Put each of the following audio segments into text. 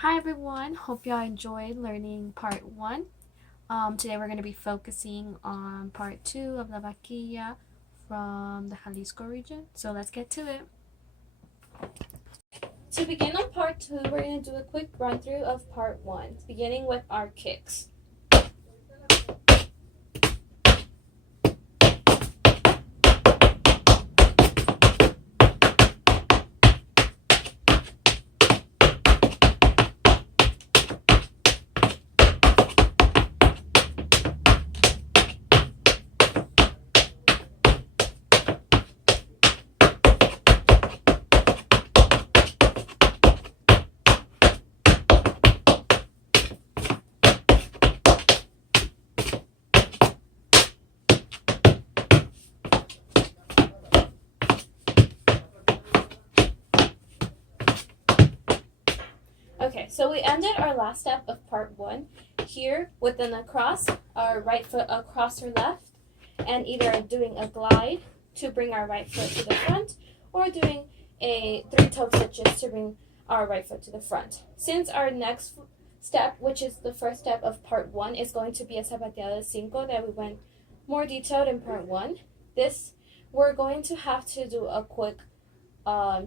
Hi everyone, hope y'all enjoyed learning part 1. Today we're going to be focusing on part 2 of the Vaquilla from the Jalisco region. So let's get to it. To begin on part 2, we're going to do a quick run through of part 1, beginning with our kicks. Okay, so we ended our last step of part 1 here with an across, our right foot across our left, and either doing a glide to bring our right foot to the front or doing a 3 toe touches to bring our right foot to the front. Since our next step, which is the first step of part 1, is going to be a zapateado 5 that we went more detailed in part 1, we're going to have to do a quick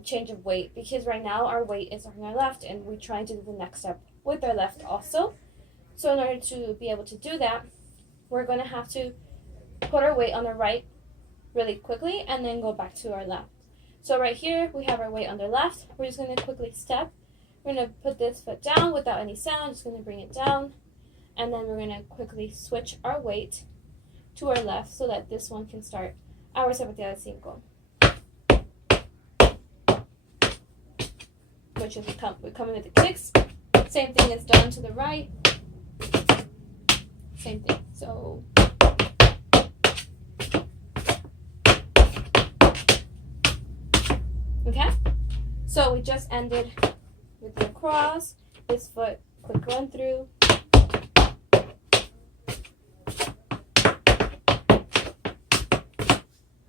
change of weight, because right now our weight is on our left and we're trying to do the next step with our left also. So in order to be able to do that, we're going to have to put our weight on the right really quickly and then go back to our left. So right here we have our weight on the left. We're just going to quickly step. We're going to put this foot down without any sound, just going to bring it down, and then we're going to quickly switch our weight to our left so that this one can start our zapateado 5. Which is we're coming with the kicks. Same thing is done to the right. Same thing. So okay. So we just ended with the cross. This foot, quick run through.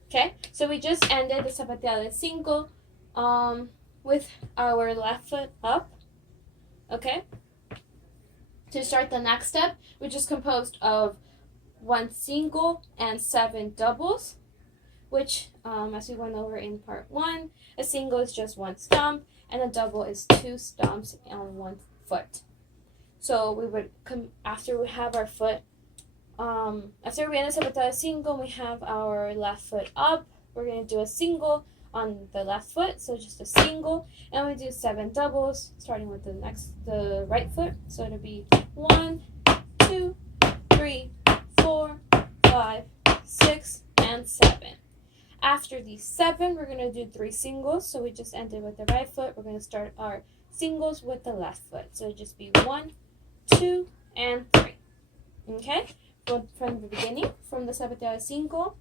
Okay. So we just ended the zapateado 5. With our left foot up, okay? To start the next step, which is composed of 1 single and 7 doubles, which, as we went over in part 1, a single is just 1 stomp, and a double is 2 stomps on 1 foot. So we would come after we have our foot, after we end the zapateado 5, we have our left foot up. We're going to do a single on the left foot, so just a single, and we do 7 doubles, starting with the right foot. So it'll be 1, 2, 3, 4, 5, 6, and 7. After these 7, we're going to do 3 singles. So we just ended with the right foot. We're going to start our singles with the left foot. So it'll just be 1, 2, and 3. Okay? From the beginning, from the zapateado 5.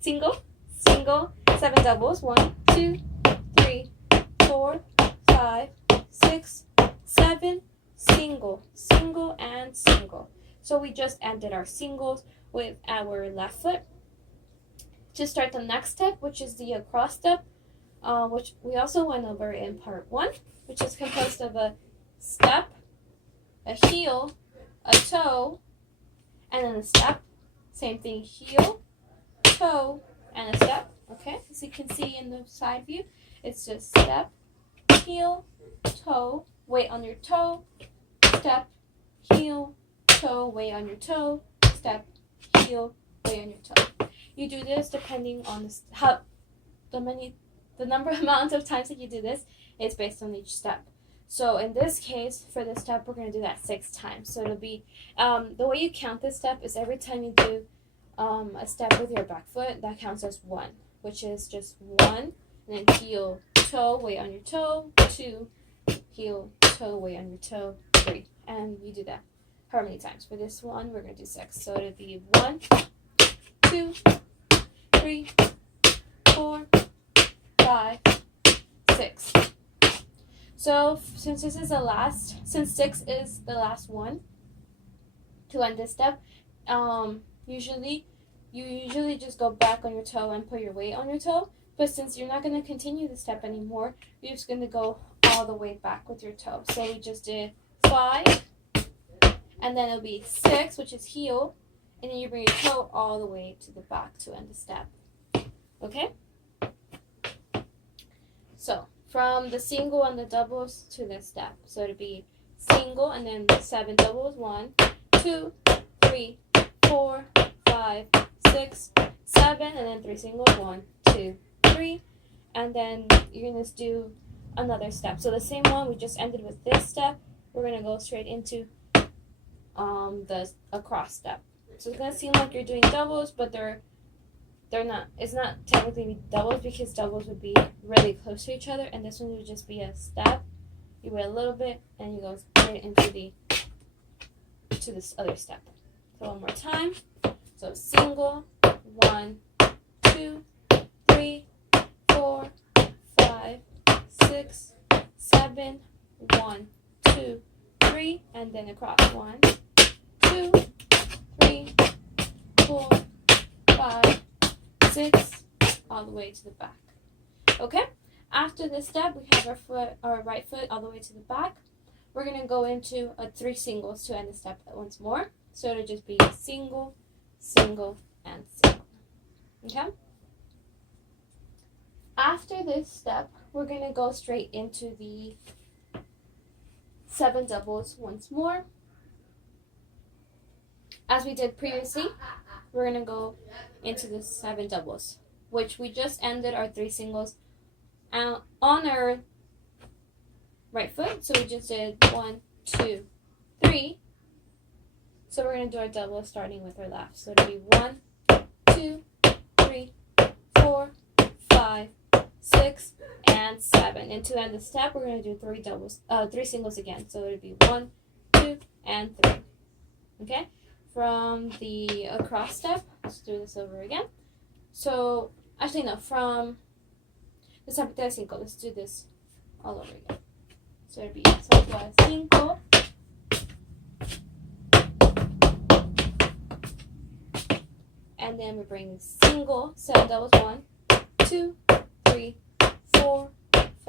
Single, 7 doubles, 1, 2, 3, 4, 5, 6, 7, single, and single. So we just ended our singles with our left foot. To start the next step, which is the across step, which we also went over in part 1, which is composed of a step, a heel, a toe, and then a step. Same thing, heel, toe, and a step. Okay, as you can see in the side view, it's just step, heel, toe, weight on your toe, step, heel, toe, weight on your toe, step, heel, weight on your toe. You do this depending on the amount of times that you do this is based on each step. So in this case, for this step, we're going to do that 6 times. So it'll be, the way you count this step is every time you do a step with your back foot, that counts as 1, which is just 1, and then heel, toe, weight on your toe, 2, heel, toe, weight on your toe, 3. And you do that how many times? For this one, we're going to do 6. So it'll be 1, 2, 3, 4, 5, 6. So since 6 is the last one to end this step, usually you usually just go back on your toe and put your weight on your toe. But since you're not going to continue the step anymore, you're just going to go all the way back with your toe. So we just did 5, and then it'll be 6, which is heel, and then you bring your toe all the way to the back to end the step. Okay? So from the single and the doubles to this step. So it'll be single and then 7 doubles. 1, 2, 3, 4, 5, 6, 7, and then 3 singles. 1, 2, 3, and then you're gonna do another step. So the same one we just ended with this step, we're gonna go straight into the across step. So it's gonna seem like you're doing doubles, but they're not. It's not technically doubles because doubles would be really close to each other, and this one would just be a step. You wait a little bit, and you go straight into to this other step. So one more time. So single, 1, 2, 3, 4, 5, 6, 7, 1, 2, 3, and then across. 1, 2, 3, 4, 5, 6, all the way to the back. Okay? After this step, we have our right foot all the way to the back. We're going to go into 3 singles to end the step once more. So it'll just be single, single, and single. Okay? After this step, we're going to go straight into the 7 doubles once more. As we did previously, we're going to go into the 7 doubles, which we just ended our 3 singles on our right foot. So we just did 1, 2, 3. So we're going to do our double starting with our left. So it'll be 1, 2, 3, 4, 5, 6, and 7. And to end the step, we're going to do 3 singles again. So it'll be 1, 2, and 3. Okay? From the across step, let's do this over again. So, actually no, from the zapateado, let's do this all over again. So it'll be zapateado, and then we bring single, 7 doubles. 1, 2, 3, 4,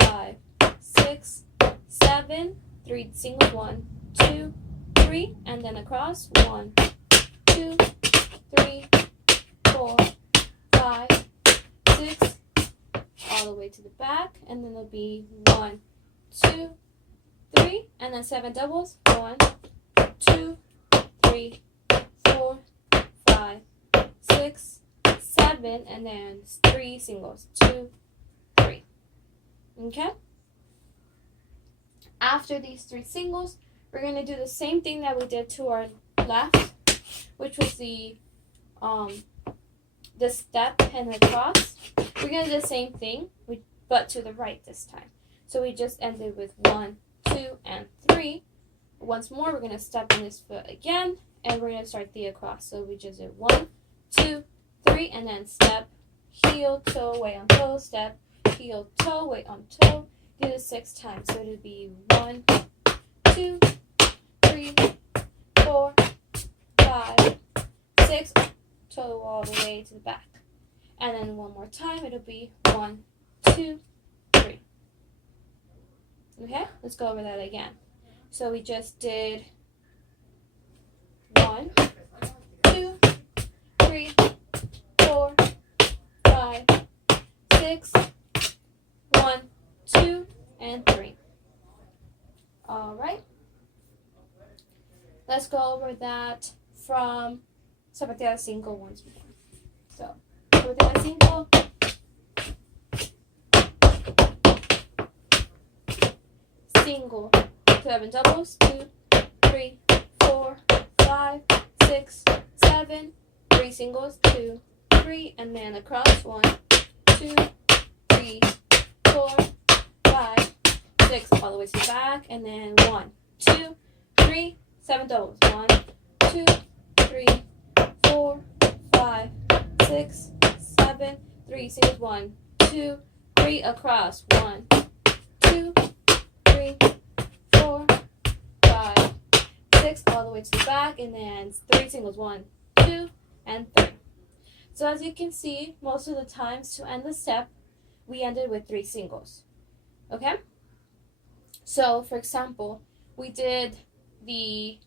5, 6, 7, 3 singles. 1, 2, 3, and then across. 1, 2, 3, 4, 5, 6, all the way to the back, and then it'll be 1, 2, 3, and then 7 doubles. 1, 2, 3, 4, 5, 6, 7, and then 3 singles. 2, 3. Okay? After these 3 singles, we're going to do the same thing that we did to our left, which was the step and the cross. We're going to do the same thing, but to the right this time. So we just ended with 1, 2, and 3. Once more, we're going to step on this foot again, and we're going to start the across. So we just did 1, 2, 3, and then step, heel, toe, weight on toe, step, heel, toe, weight on toe. Do this 6 times. So it'll be 1, 2, 3, 4, 5, 6, toe all the way to the back. And then one more time, it'll be 1, 2, 3. Okay, let's go over that again. So we just did 1, 2, 3, 4, 5, 6, 1, 2, and 3. All right. Let's go over that from zapateado once more. So, zapateado 5, single, 7 doubles. 2, 3, 4, 5, 6, 7, 3 singles. 2, 3, and then across. 1, 2, 3, 4, 5, 6, all the way to the back, and then 1, 2, 3, 7 doubles. 1, 2, 3, 4, 5, 6, 7, 3 singles. 1, 2, 3, across. 1, 2, 3, 4, 5, 6, all the way to the back, and then 3 singles. 1, 2, and 3. So as you can see, most of the times to end the step, we ended with 3 singles. Okay? So, for example, we did the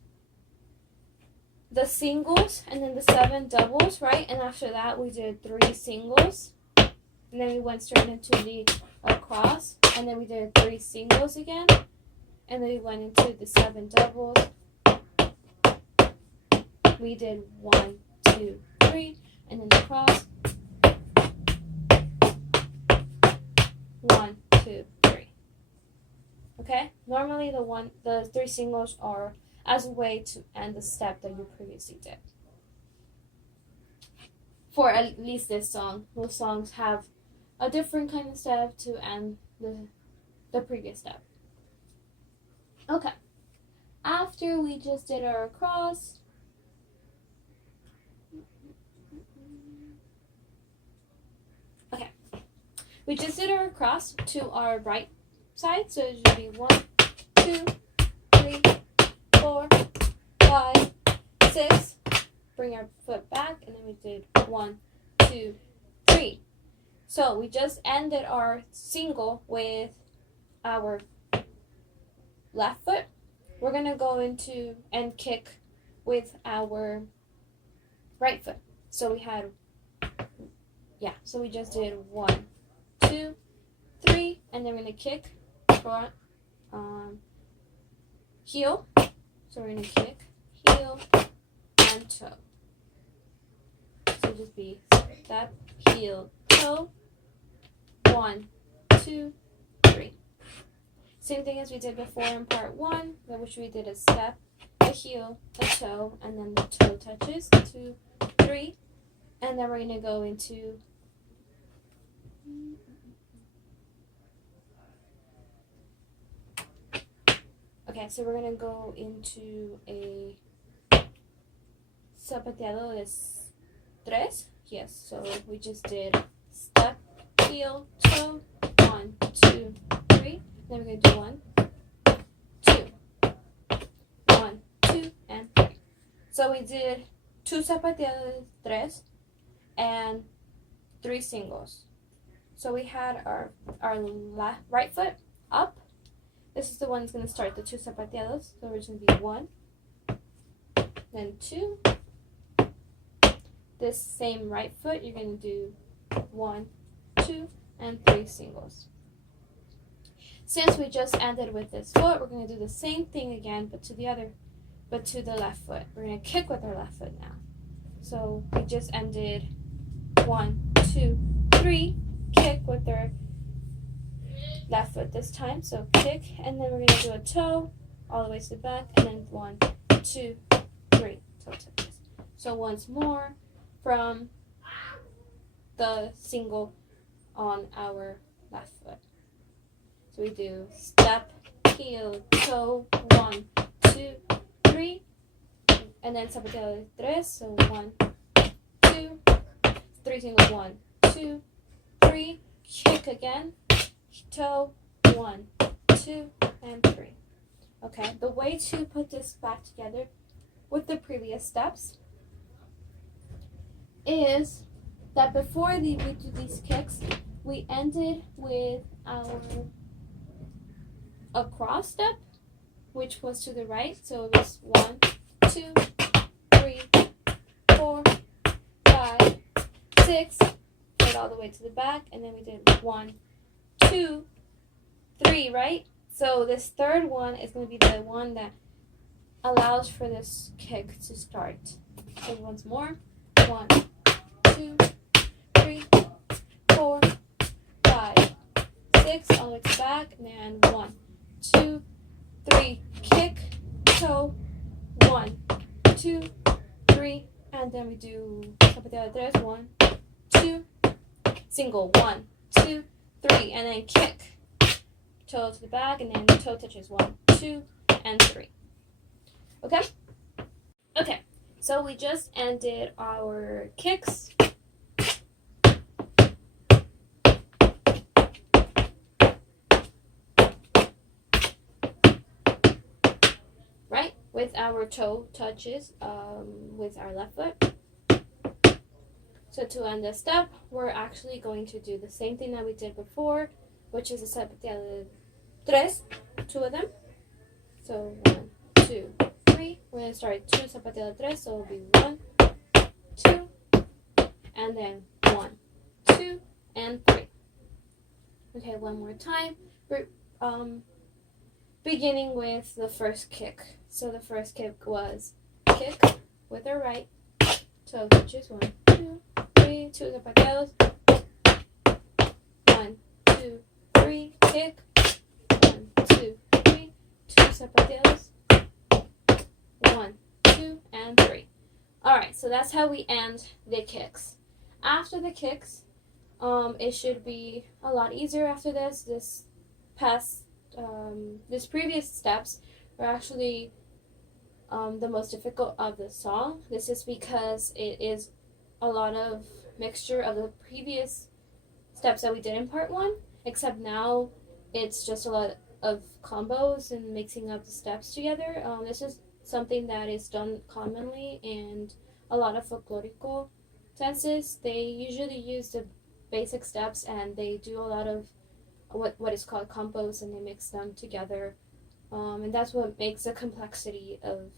singles and then the 7 doubles, right? And after that, we did 3 singles. And then we went straight into the cross. And then we did 3 singles again. And then we went into the 7 doubles. We did 1, 2, 3. And then the cross. 1, 2, 3. Okay? Normally the 3 singles are as a way to end the step that you previously did. For at least this song. Most songs have a different kind of step to end the previous step. Okay. After we just did our cross, okay. We just did our cross to our right side, so it should be 1, 2, 3, 4, 5, 6. Bring our foot back, and then we did 1, 2, 3. So we just ended our single with our left foot. We're gonna go into and kick with our right foot. So we had, so we just did 1, 2, 3, and then we're gonna kick front, heel. So we're gonna kick, heel, and toe. So just be step, heel, toe. 1, 2, 3. Same thing as we did before in part 1, which we did a step, a heel, a toe, and then the toe touches. 2, 3, and then we're gonna go into so we're gonna go into a zapateado de 3. Yes, so we just did step, heel, toe, 1, 2, 3. Then we're gonna do 1, 2, 1, 2, and 3. So we did 2 zapateados de 3 and 3 singles. So we had our right foot up. This is the one that's going to start the 2 zapateados. So we're going to be 1, then 2. This same right foot, you're going to do 1, 2, and 3 singles. Since we just ended with this foot, we're going to do the same thing again, but to the left foot. We're going to kick with our left foot now. So we just ended 1, 2, 3, kick with our left foot this time. So kick, and then we're going to do a toe all the way to the back, and then 1, 2, 3 toe touches. So once more from the single on our left foot. So we do step, heel, toe, 1, 2, 3, and then zapateado de 3. So 1, 2, 3 singles, 1, 2, 3, kick again, toe, 1, 2, and 3. Okay, the way to put this back together with the previous steps is that before we do these kicks, we ended with a cross step, which was to the right. So it was 1, 2, 3, 4, 5, 6, put all the way to the back, and then we did 1, 2, 3, right? So this third one is going to be the one that allows for this kick to start. So once more, 1, 2, 3, 4, 5, 6, all the way to the back, and then 1, 2, 3, kick, toe, 1, 2, 3, and then we do zapateado de 3, 1, 2, single, 1, 2, 3, and then kick, toe to the back, and then toe touches 1, 2, and 3. Okay? Okay, so we just ended our kicks. Right? With our toe touches with our left foot. So to end this step, we're actually going to do the same thing that we did before, which is a zapateado tres, 2 of them. So 1, 2, 3. We're going to start 2 zapateado tres, so it'll be 1, 2, and then 1, 2, and 3. Okay, one more time. We're beginning with the first kick. So the first kick was kick with our right toe touches 1, 2, 3, 2 zapateados. 1, 2, 3, kick. 1, 2, 3, 2 zapateados. 1, 2, and 3. Alright, so that's how we end the kicks. After the kicks, it should be a lot easier after this. This previous steps are actually the most difficult of the song. This is because it is a lot of mixture of the previous steps that we did in part 1, except now it's just a lot of combos and mixing up the steps together. This is something that is done commonly in a lot of folklorico dances. They usually use the basic steps and they do a lot of what is called combos, and they mix them together, and that's what makes the complexity of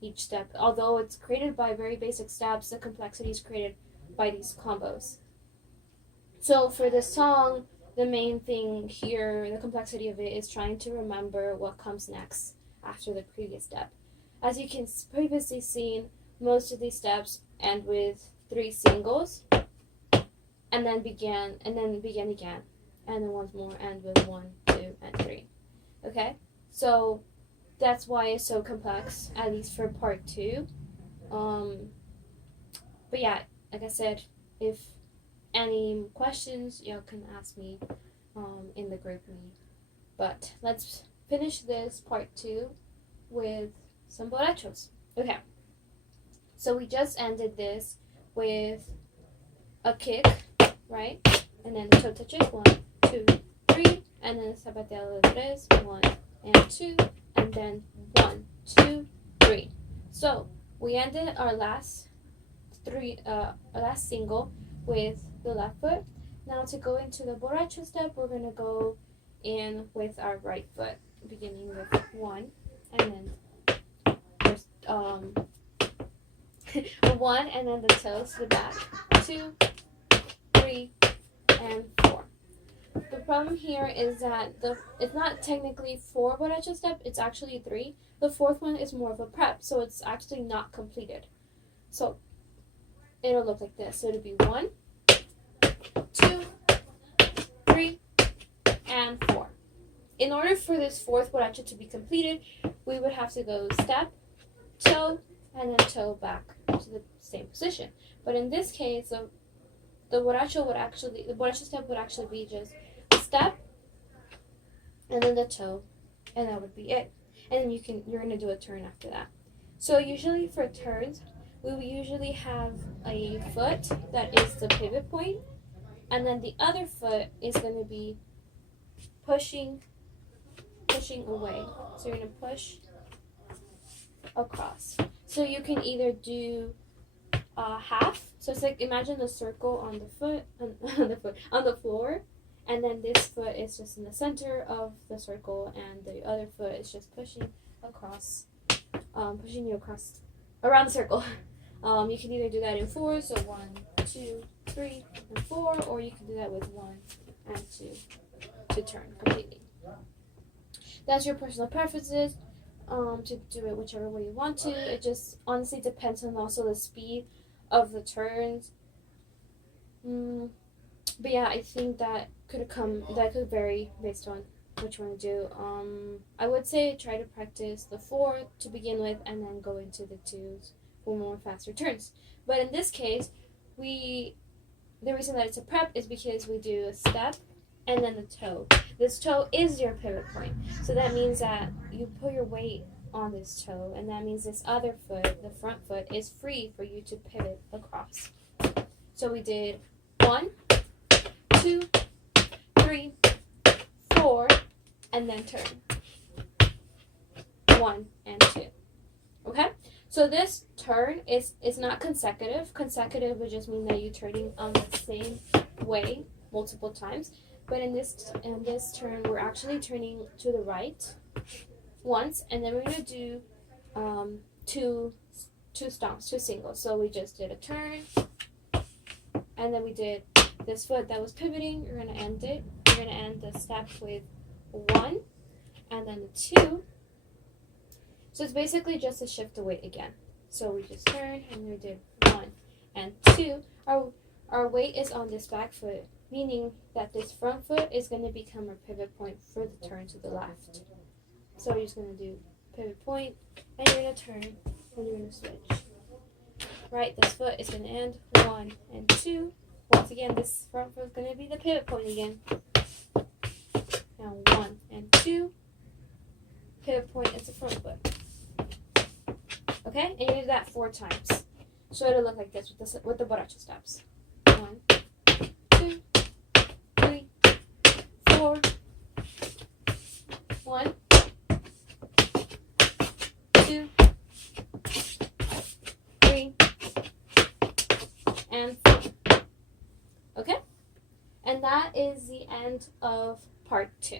each step. Although it's created by very basic steps, the complexity is created by these combos. So for this song, the main thing here, the complexity of it, is trying to remember what comes next after the previous step. As you can previously seen, most of these steps end with 3 singles, and then begin again, and then once more end with 1, 2, and 3. Okay, so that's why it's so complex, at least for part 2. But yeah, like I said, if any questions, y'all can ask me in the group me. But let's finish this part 2 with some borrachos. Okay, so we just ended this with a kick, right? And then toe touches 1, 2, 3, and then zapateado tres, 1 and 2, and then 1, 2, 3. So we ended our last single with the left foot. Now to go into the boracho step, we're gonna go in with our right foot, beginning with 1, and then there's 1, and then the toes to the back, 2, 3, and 4. The problem here is that it's not technically 4 boracho step, it's actually 3. The 4th one is more of a prep, so it's actually not completed. So it'll look like this. So it'll be 1, 2, 3, and 4. In order for this 4th boracho to be completed, we would have to go step, toe, and then toe back to the same position. But in this case, the boracho step would actually be just a step, and then the toe, and that would be it. And then you're gonna do a turn after that. So usually for turns, we will usually have a foot that is the pivot point, and then the other foot is gonna be pushing away. So you're gonna push across. So you can either do half. So it's like, imagine a circle on the floor, and then this foot is just in the center of the circle, and the other foot is just pushing you across around the circle. You can either do that in 4, so 1, 2, 3, and 4, or you can do that with 1 and 2 to turn completely. That's your personal preferences. To do it whichever way you want to. It just honestly depends on also the speed of the turns. But yeah, I think that could vary based on what you want to do. I would say try to practice the 4 to begin with, and then go into the 2s for more faster turns. But in this case, the reason that it's a prep is because we do a step and then the toe. This toe is your pivot point. So that means that you put your weight on this toe, and that means this other foot, the front foot, is free for you to pivot across. So we did 1, 2, 3, 4, and then turn. 1 and 2. Okay? So this turn is not consecutive. Consecutive would just mean that you're turning on the same way multiple times. But in this turn, we're actually turning to the right once, and then we're gonna do two stomps, two singles. So we just did a turn, and then we did this foot that was pivoting. You're gonna end it. You're gonna end the step with 1, and then the 2. So it's basically just a shift the weight again. So we just turned and we did 1 and 2. Our weight is on this back foot, meaning that this front foot is going to become our pivot point for the turn to the left. So we're just going to do pivot point, and you're going to turn, and you're going to switch. Right, this foot is going to end 1 and 2. Once again, this front foot is going to be the pivot point again. Now 1 and 2. Pivot point is the front foot. Okay, and you do that 4 times. So it'll look like this with the boracho steps. 1, 2, 3, 4. 1, 2, 3, and 4. Okay, and that is the end of part 2.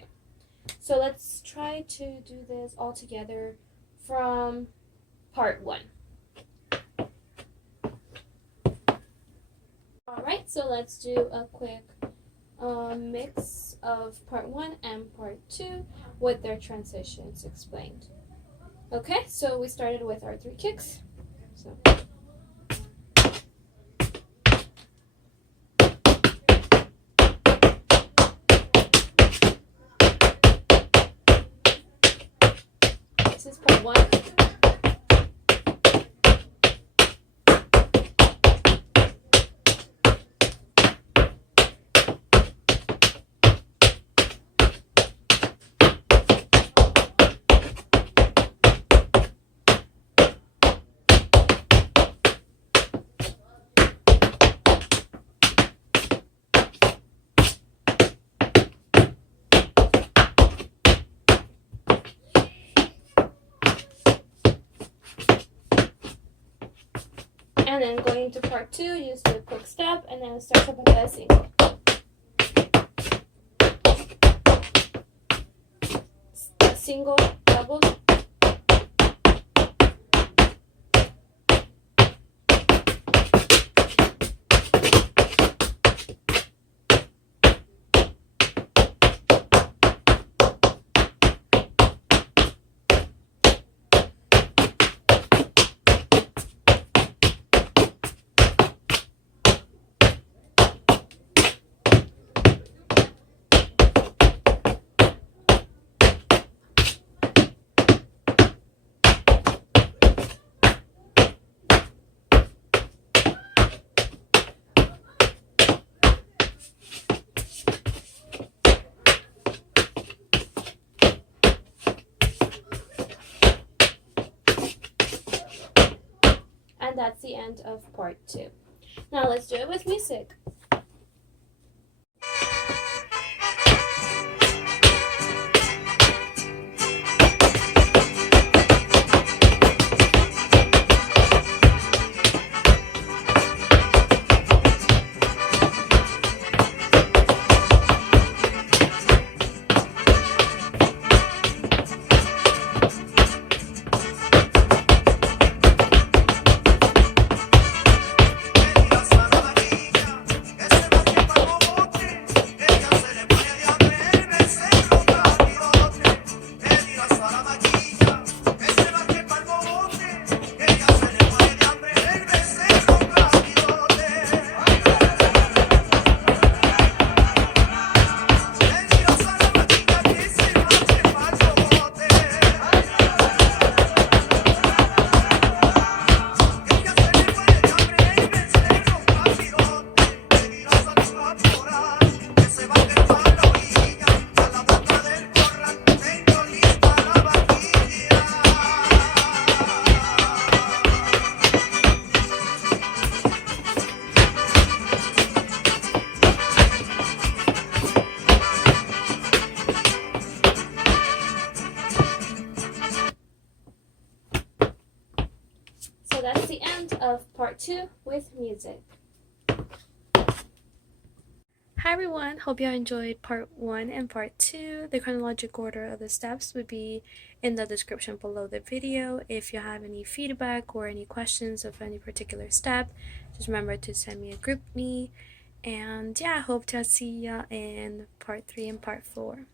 So let's try to do this all together from part 1. Alright, so let's do a quick mix of part 1 and part 2 with their transitions explained. Okay, so we started with our 3 kicks. So this is part 1. And then going into part 2, you just do a quick step and then start up with a single. A single, double. And that's the end of part 2. Now let's do it with music. part 2 with music. Hi everyone, hope you enjoyed part 1 and part 2. The chronological order of the steps would be in the description below the video. If you have any feedback or any questions of any particular step, just remember to send me a group me. And yeah, I hope to see ya in part 3 and part 4.